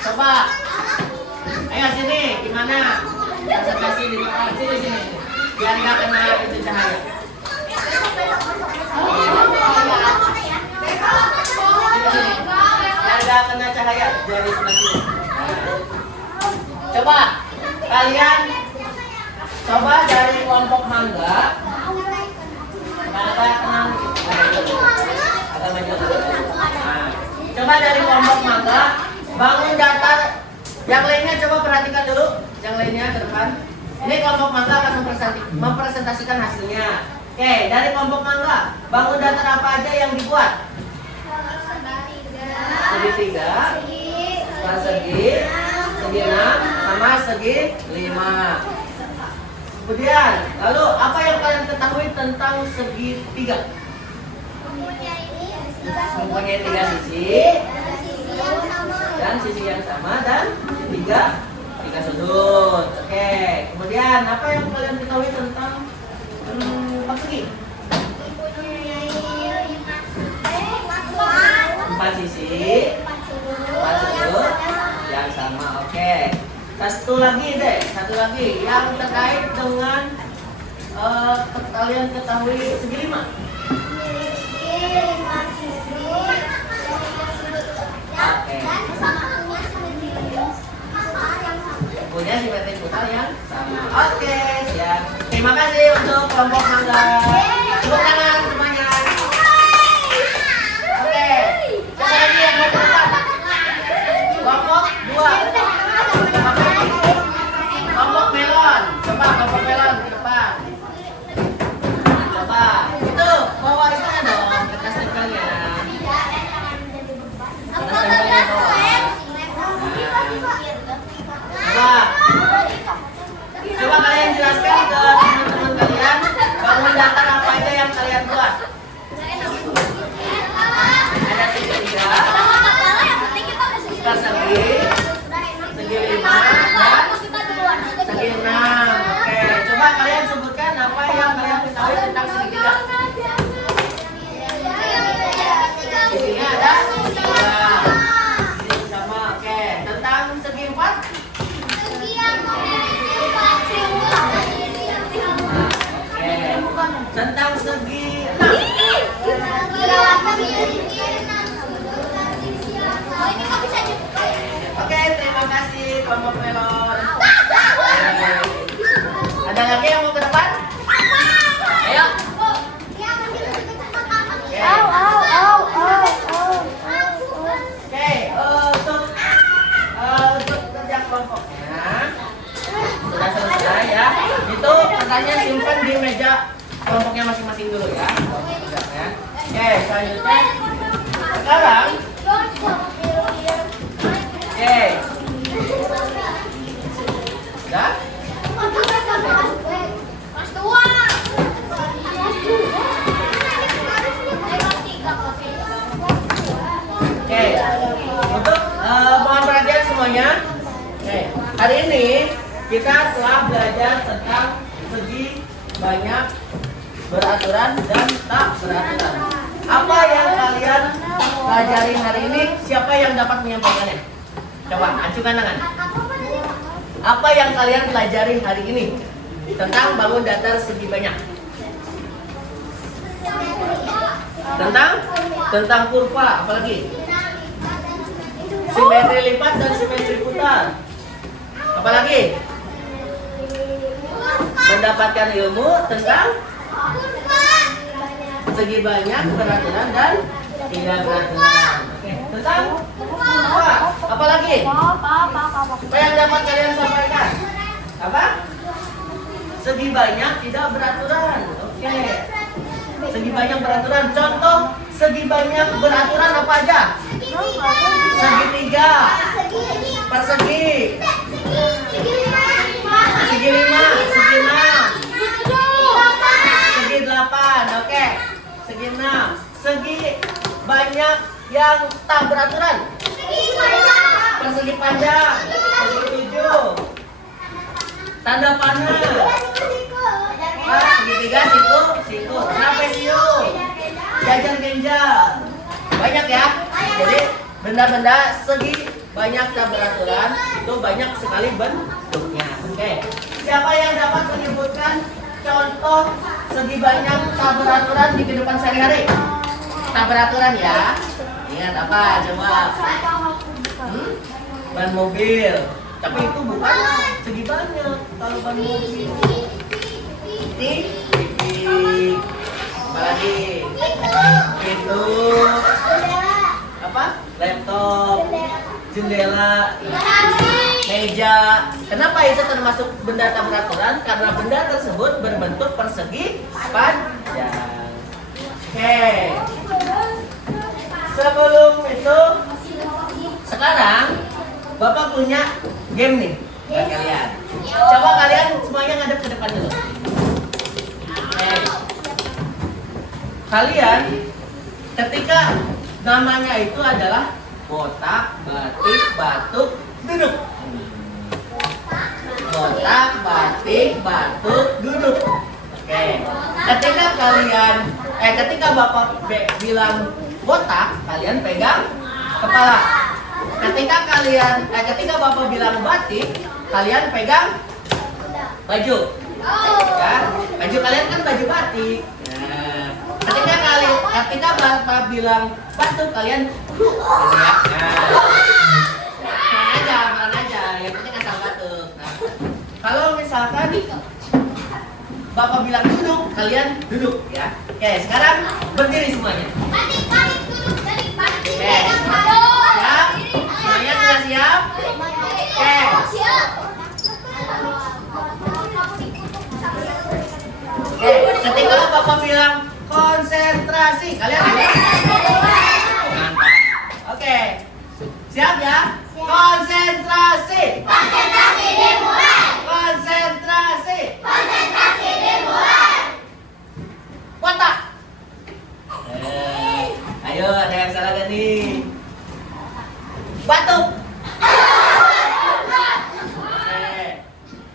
Coba. Ayo sini, gimana? Presentasi di depan. Sini. Biar nggak kena itu cahaya. Biar nggak kena cahaya dari sebelah sini. Coba kalian coba dari kelompok mangga. Agak tenang. Agak maju. Nah, coba dari kelompok mangga bangun datar. Yang lainnya coba perhatikan dulu. Yang lainnya ke depan. Ini kelompok mangga akan mempresentasikan hasilnya. Oke, dari kelompok mangga bangun datar apa aja yang dibuat? Segitiga, persegi, segi 6, sama segi 5. Kemudian, lalu apa yang kalian ketahui tentang segitiga? Mempunyai 3 sisi dan sisi yang sama dan tiga sudut. Oke, kemudian apa yang kalian ketahui tentang persegi? 4 sisi, 4 sudut yang sama. Oke. Satu lagi yang terkait dengan kalian ketahui segi 5. Oke. Punya simetri putar yang sama. Oke, siap. Terima kasih untuk kelompok mangga. Tepuk tangan semuanya. Oke. Siapa lagi yang mau ke depan? Kelompok 2. Kelompok melon. Coba kelompok melon ke depan. Coba. Itu bawa itunya dong, kertas stempelnya. Kertas stempelnya bawa. Coba kalian jelaskan ke teman-teman kalian bangun datar apa aja yang kalian buat. Ada segitiga, persegi, segi 5 dan segi 6. Oke, coba kalian sebutkan apa yang kalian ketahui tentang segitiga. Sisinya ada 3. Ini sama. Oke, tentang segi 4. Tentang segi 6. Oke, terima kasih kelompok melon. Ada lagi yang mau ke depan? Ayo. Oke, untuk kerja kelompoknya sudah selesai ya. Itu pertanyaan simpan di meja kelompoknya masing-masing dulu ya. Oke, selanjutnya sekarang. Oke. Sudah? Oke. Untuk mohon perhatian semuanya. Oke. Hari ini kita telah belajar tentang segi banyak, beraturan dan tak beraturan. Apa yang kalian pelajari hari ini? Siapa yang dapat menyampaikannya? Coba acukan tangan. Apa yang kalian pelajari hari ini tentang bangun datar segi banyak? Tentang kurva, apalagi? Simetri lipat dan simetri putar. Apalagi? Mendapatkan ilmu tentang segi banyak, beraturan dan tidak beraturan. Oke. tentang apa? Apalagi? Apa yang dapat kalian sampaikan? Apa? Segi banyak tidak beraturan. Oke. Segi banyak beraturan. Contoh segi banyak beraturan apa aja? Segitiga, persegi, segi 5, segi 6, segi 8. Oke. Segi 6. Segi banyak yang tak beraturan. Persegi panjang, persegi 7. Tanda panah. Segitiga situ, situ. Trapesium. Jajar genjal. Banyak ya. Jadi benda-benda segi banyak tak beraturan itu banyak sekali bentuknya. Oke. Siapa yang dapat menyebutkan contoh segi banyak tak beraturan di kehidupan sehari-hari? Tak beraturan ya. Ingat apa? Coba. Ban mobil. Tapi itu bukan segi banyak. Kalau ban mobil. Titik. Apa lagi? Itu apa? Laptop. Jendela. Meja. Kenapa itu termasuk benda tak beraturan? Karena benda tersebut berbentuk persegi panjang. Oke. Sebelum itu, sekarang Bapak punya game nih buat kalian. Coba kalian semuanya ngadep ke depan dulu. Oke. Kalian ketika namanya itu adalah botak, batik, batuk, duduk. Botak, batik, batuk, duduk. Oke. Ketika Bapak bilang botak, kalian pegang kepala. Ketika Bapak bilang batik, kalian pegang baju. Ya, baju kalian kan baju batik. Nah, ketika Bapak bilang batuk, kalian gitu ya. Pelan aja, yang penting asal batuk. Nah, kalau misalkan Bapak bilang duduk, kalian duduk ya. Oke, sekarang berdiri semuanya. Oke. Siap? Semuanya sudah siap? Oke. Oke, ketika Bapak bilang konsentrasi, kalian bilang? Mantap. Oke. Siap ya? Konsentrasi. Konsentrasi dimulai. Konsentrasi. Konsentrasi dimulai. Botak. Ayo, ada yang salah gak nih? Batuk.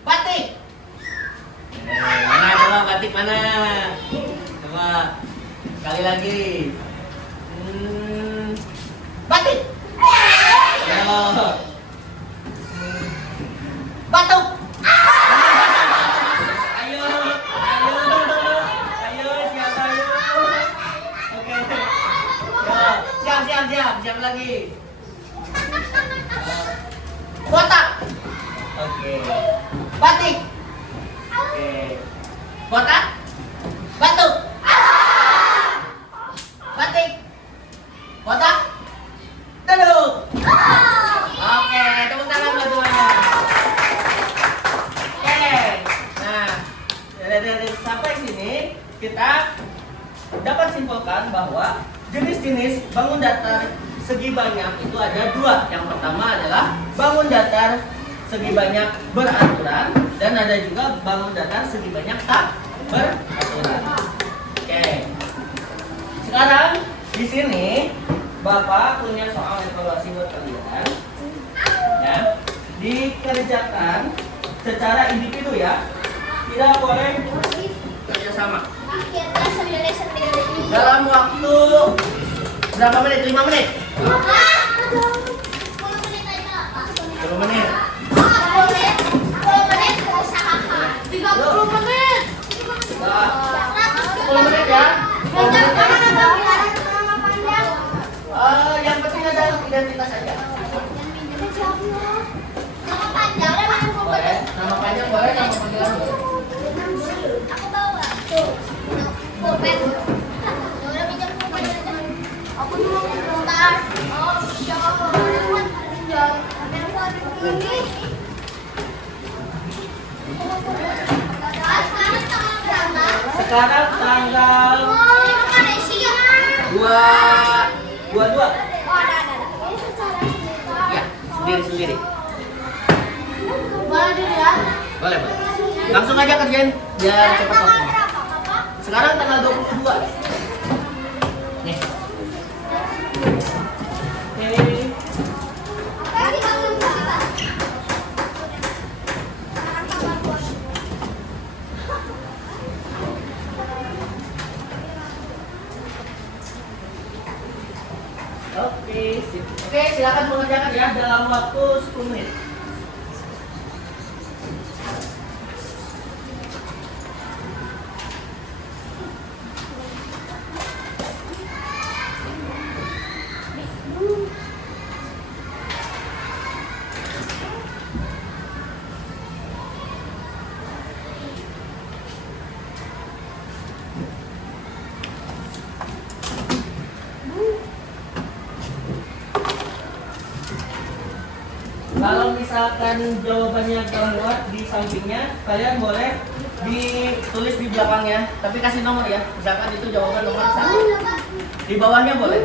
Batik. Mana coba batik mana? Coba sekali lagi. Batik. Ayo. Batuk. Ayo, siapa ayo? Oke. Siap lagi. Botak. Oke. Batik. Oke. Botak. Batuk. Batik. Botak. Duduk. Oke, tepuk tangan buat semuanya. Oke. Nah, dari sampai sini kita dapat simpulkan bahwa jenis-jenis bangun datar segi banyak itu ada dua. Yang pertama adalah bangun datar segi banyak beraturan dan ada juga bangun datar segi banyak tak beraturan. Oke. Sekarang di sini Bapak punya soal evaluasi buat kalian. Ya, dikerjakan secara individu ya. Tidak boleh kerjasama. Dalam waktu berapa menit? 5 menit? 10 menit. 10 menit ya. Yang penting ada identitas saja. Boleh, nama panjang boleh, nama panggilan boleh. Aku bawa. Tuh. Pulpen. Udah pinjam pulpen. Aku mau start. Oh, Sekarang tanggal 22. Ya, sendiri-sendiri. Boleh dulu ya. Boleh, boleh. Langsung aja kerjain biar cepat waktunya. Sekarang tanggal 22. Nih. Oke, sip. Oke, silakan mengerjakan ya dalam waktu 10 menit. Kalau misalkan jawabannya gak muat di sampingnya, kalian boleh ditulis di belakangnya, tapi kasih nomor ya. Misalkan itu jawaban nomor 1. Di bawahnya boleh.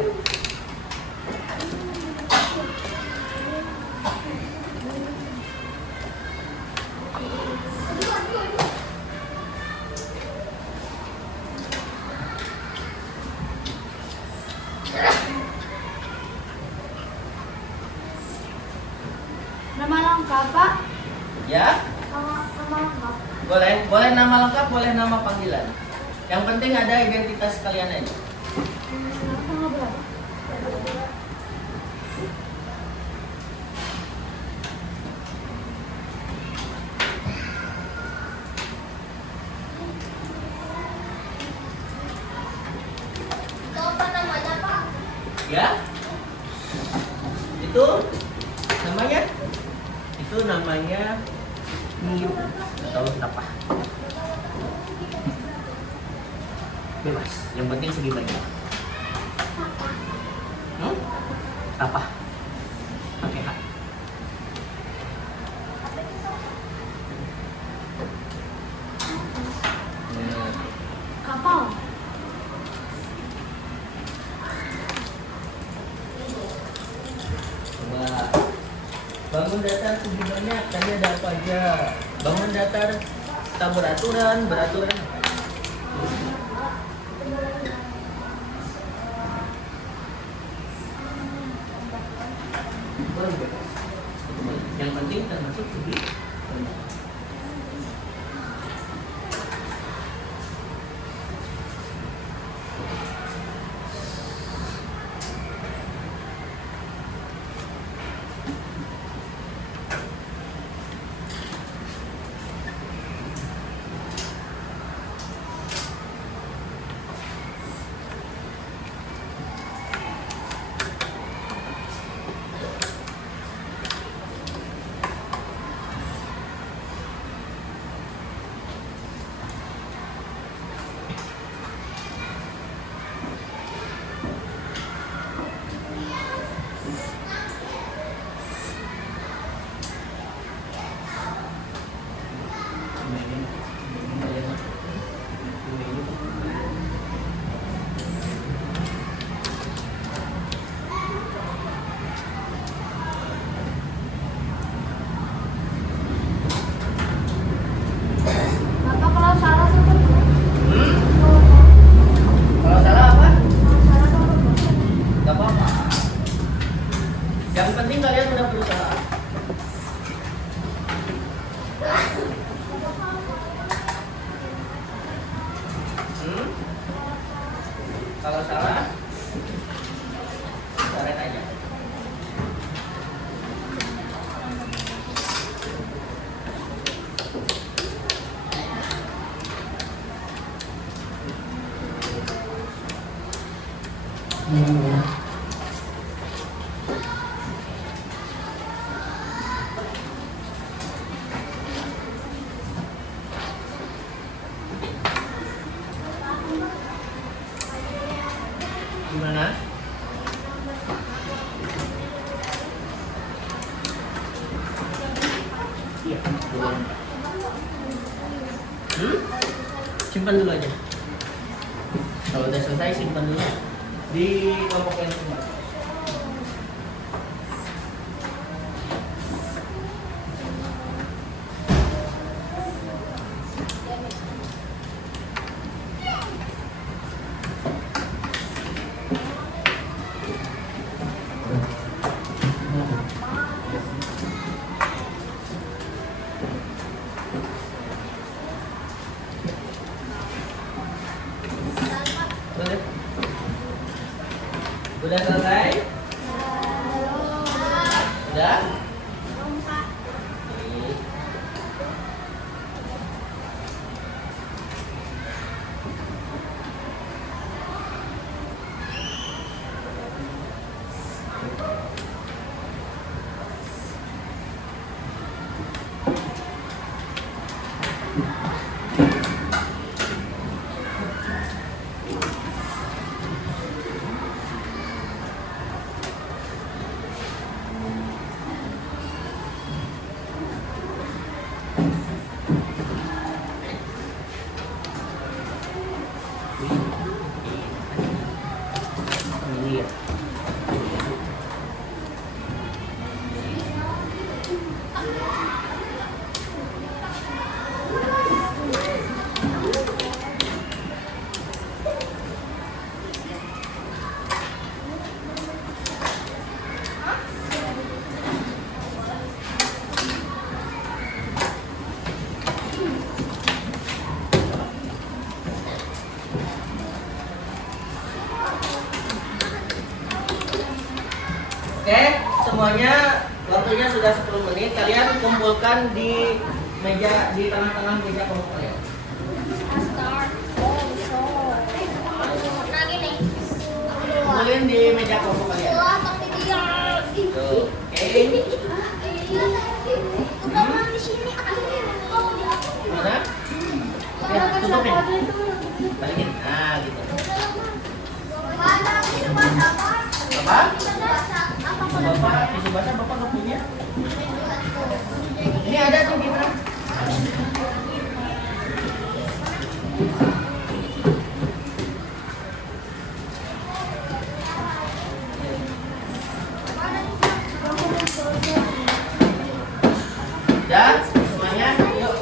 Nama lengkap, Pak? Ya, Nama lengkap. boleh nama lengkap, boleh nama panggilan. Yang penting ada identitas kalian aja. Tanggal berapa? Itu apa namanya, Pak? Ya, itu namanya Miu atau apa? Bebas, yang penting segi banyak. Apa? Pakai H. Kapal. Coba bangun datar segi banyak. Tadi ada apa aja? Bangun datar tak beraturan. Boleh bebas. Yang penting termasuk segi banyak. Bapak kalau salah sama Bapak? Kalau salah apa? Kalau salah sama Bapak? Gak apa-apa. Yang penting kalian udah berusaha. Kalau salah, coret aja. Simpan dulu aja. Kalau udah selesai simpan dulu di kelompok yang simpan. Udah selesai? Udah? Ini ya. Oke, semuanya waktunya sudah 10 menit. Kalian kumpulkan di meja, di tengah-tengah meja kelompok kalian. Kumpulin di meja kelompok kalian. Tuh, oke. Mana? Ya, tutupin. Balikin. Nah, gitu. Bapak? Bapak, tisu basah Bapak nggak punya? Ini ada tuh kita. Dan semuanya, yuk.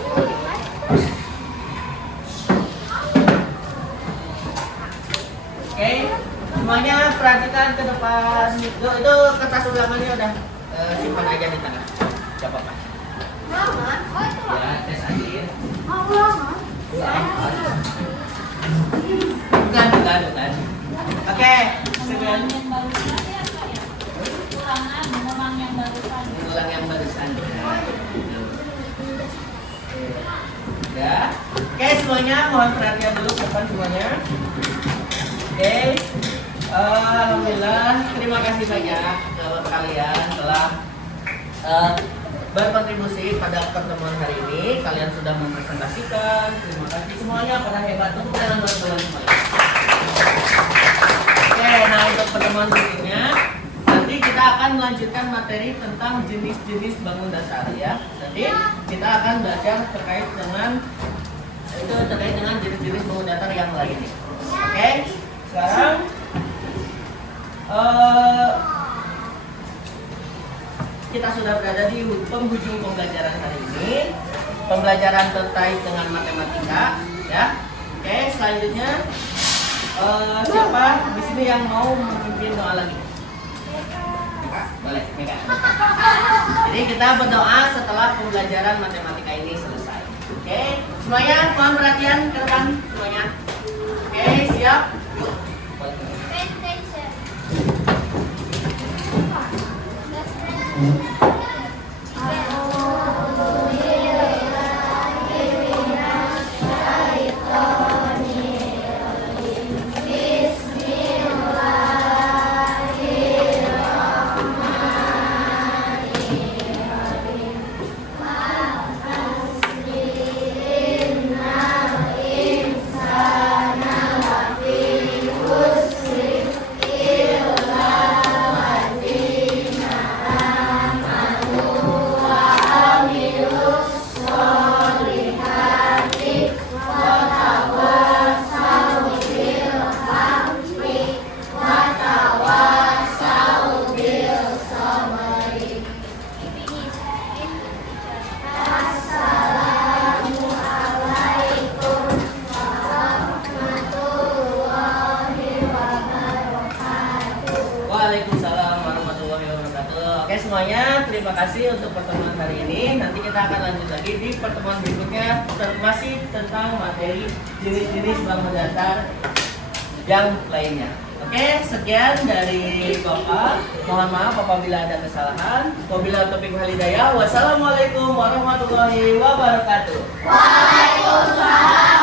Oke, semuanya perhatikan ke depan. Itu kertas ulangannya udah simpan aja di tangan. Gak apa-apa. Ya, tes akhir. Bukan. Oke, sekian. Ulang yang barusan. Ya. Oke, semuanya mohon perhatian dulu ke depan semuanya. Oke. Alhamdulillah, terima kasih banyak buat kalian telah berkontribusi pada pertemuan hari ini. Kalian sudah mempresentasikan. Terima kasih semuanya, pada hebat. Tepuk tangan buat kalian semuanya. Oke, nah untuk pertemuan berikutnya nanti kita akan melanjutkan materi tentang jenis-jenis bangun dasar ya. Nanti kita akan belajar terkait dengan jenis-jenis bangun dasar yang lainnya. Oke, sekarang kita sudah berada di penghujung pembelajaran hari ini, pembelajaran terkait dengan matematika ya. Oke, selanjutnya siapa di sini yang mau memimpin doa lagi? Boleh, Mega. Jadi kita berdoa setelah pembelajaran matematika ini selesai. Oke, semuanya mohon perhatian ke depan semuanya. Oke, siap? Yuk. semuanya, terima kasih untuk pertemuan hari ini. Nanti kita akan lanjut lagi di pertemuan berikutnya, masih tentang materi jenis-jenis bangun datar yang lainnya. Oke, sekian dari Bapak. Mohon maaf apabila ada kesalahan. Wabillahi taufiq wal hidayah. Wassalamualaikum warahmatullahi wabarakatuh. Waalaikumsalam.